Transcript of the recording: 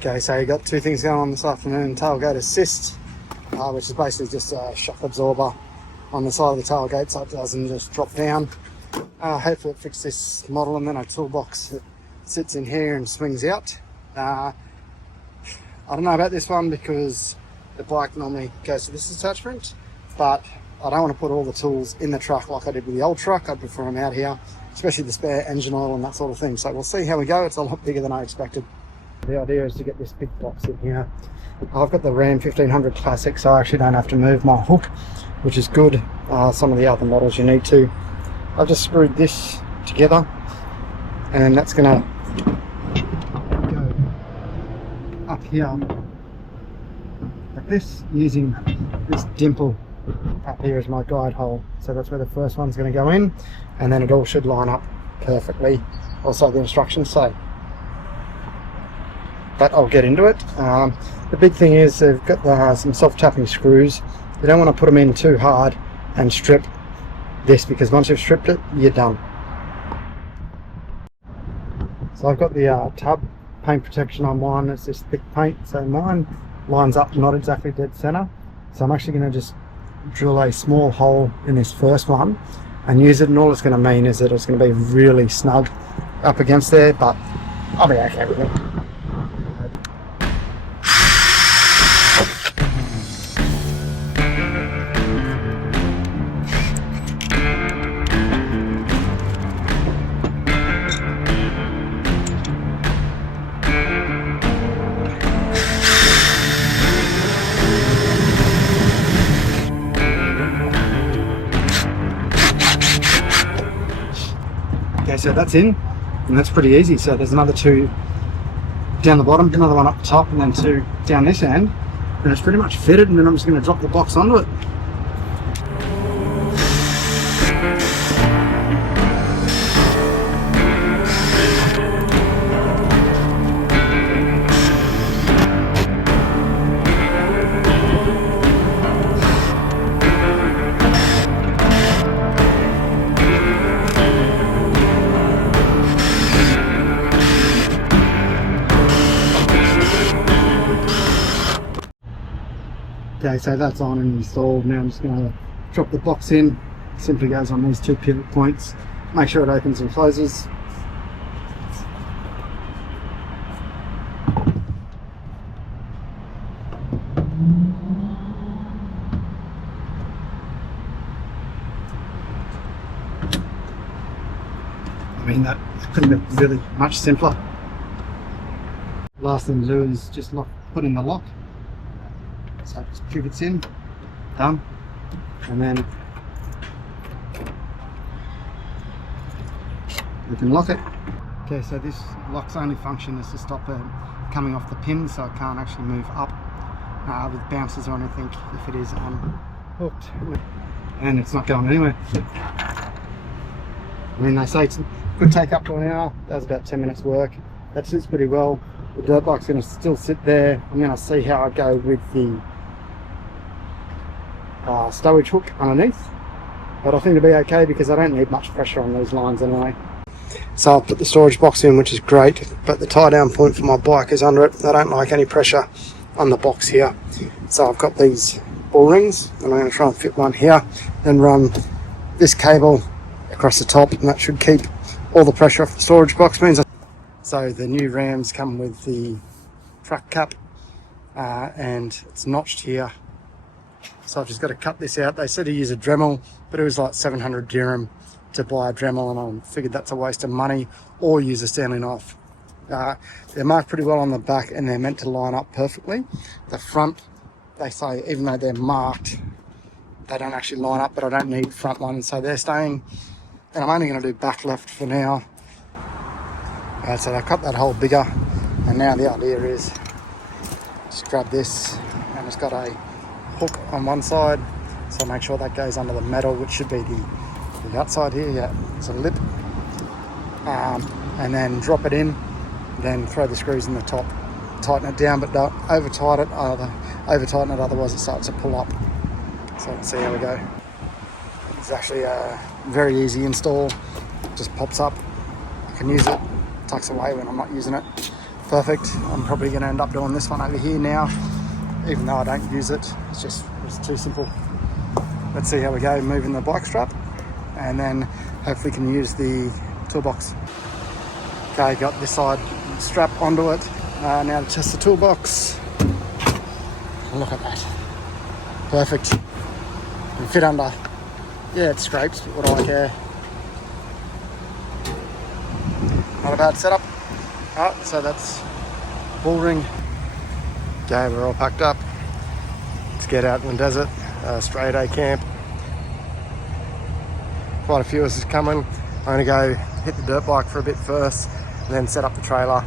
Okay, so you got two things going on this afternoon. Tailgate assist, which is basically just a shock absorber on the side of the tailgate so it doesn't just drop down. Hopefully it fixed this model, and then a toolbox that sits in here and swings out. I don't know about this one because the bike normally goes to this attachment, but I don't want to put all the tools in the truck like I did with the old truck. I prefer them out here, especially the spare engine oil and that sort of thing. So we'll see how we go. It's a lot bigger than I expected. The idea is to get this big box in here. I've got the Ram 1500 Classic, so I actually don't have to move my hook, which is good. Some of the other models you need to. I've just screwed this together, and that's going to go up here like this, using this dimple up here as my guide hole. So that's where the first one's going to go in, and then it all should line up perfectly. Also the instructions say. But I'll get into it. The big thing is they've got some self-tapping screws. You don't want to put them in too hard and strip this, because once you've stripped it, you're done. So I've got the tub paint protection on mine. It's this thick paint, so mine lines up not exactly dead center. So I'm actually going to just drill a small hole in this first one and use it, and all it's going to mean is that it's going to be really snug up against there, but I'll be okay with it. Okay, so that's in, and that's pretty easy. So there's another two down the bottom, another one up the top, and then two down this end, and it's pretty much fitted, and then I'm just going to drop the box onto it. Okay, so that's on and installed. Now I'm just going to drop the box in. It simply goes on these two pivot points. Make sure it opens and closes. I mean, that couldn't be really much simpler. Last thing to do is just put in the lock. So it just pivots in, done, and then we can lock it. Okay, so this lock's only function is to stop it coming off the pin, so it can't actually move up with bouncers or anything if it is unhooked, and it's not going anywhere. I mean, they say it could take up to an hour. That was about 10 minutes work. That suits pretty well. The dirt bike's going to still sit there. I'm going to see how I go with the stowage hook underneath, but I think it'll be okay because I don't need much pressure on these lines anyway. So I'll put the storage box in, which is great, but the tie down point for my bike is under it. I don't like any pressure on the box here, so I've got these ball rings, and I'm going to try and fit one here, then run this cable across the top, and that should keep all the pressure off the storage box. So the new Rams come with the truck cap, and it's notched here. So I've just got to cut this out. They said to use a Dremel, but it was like 700 dirham to buy a Dremel, and I figured that's a waste of money, or use a Stanley knife. They're marked pretty well on the back, and they're meant to line up perfectly. The front, they say, even though they're marked, they don't actually line up, but I don't need front ones, so they're staying. And I'm only going to do back left for now. So I cut that hole bigger, and now the idea is just grab this, and it's got a hook on one side, so make sure that goes under the metal, which should be the outside here. Yeah, it's a lip, and then drop it in, then throw the screws in the top, tighten it down, but don't over tighten it, otherwise it starts to pull up. So let's see how we go. It's actually a very easy install, just pops up. I can use it, tucks away when I'm not using it. Perfect. I'm probably going to end up doing this one over here now, even though I don't use it. It's too simple. Let's see how we go moving the bike strap, and then hopefully can use the toolbox. Okay, got this side strap onto it. Now to test the toolbox. Look at that. Perfect. Can fit under. Yeah, it scrapes, but what do I care? Not a bad setup. Alright, so that's bull ring. Okay, we're all packed up. Let's get out in the desert. Straight A camp. Quite a few of us is coming. I'm going to go hit the dirt bike for a bit first, and then set up the trailer.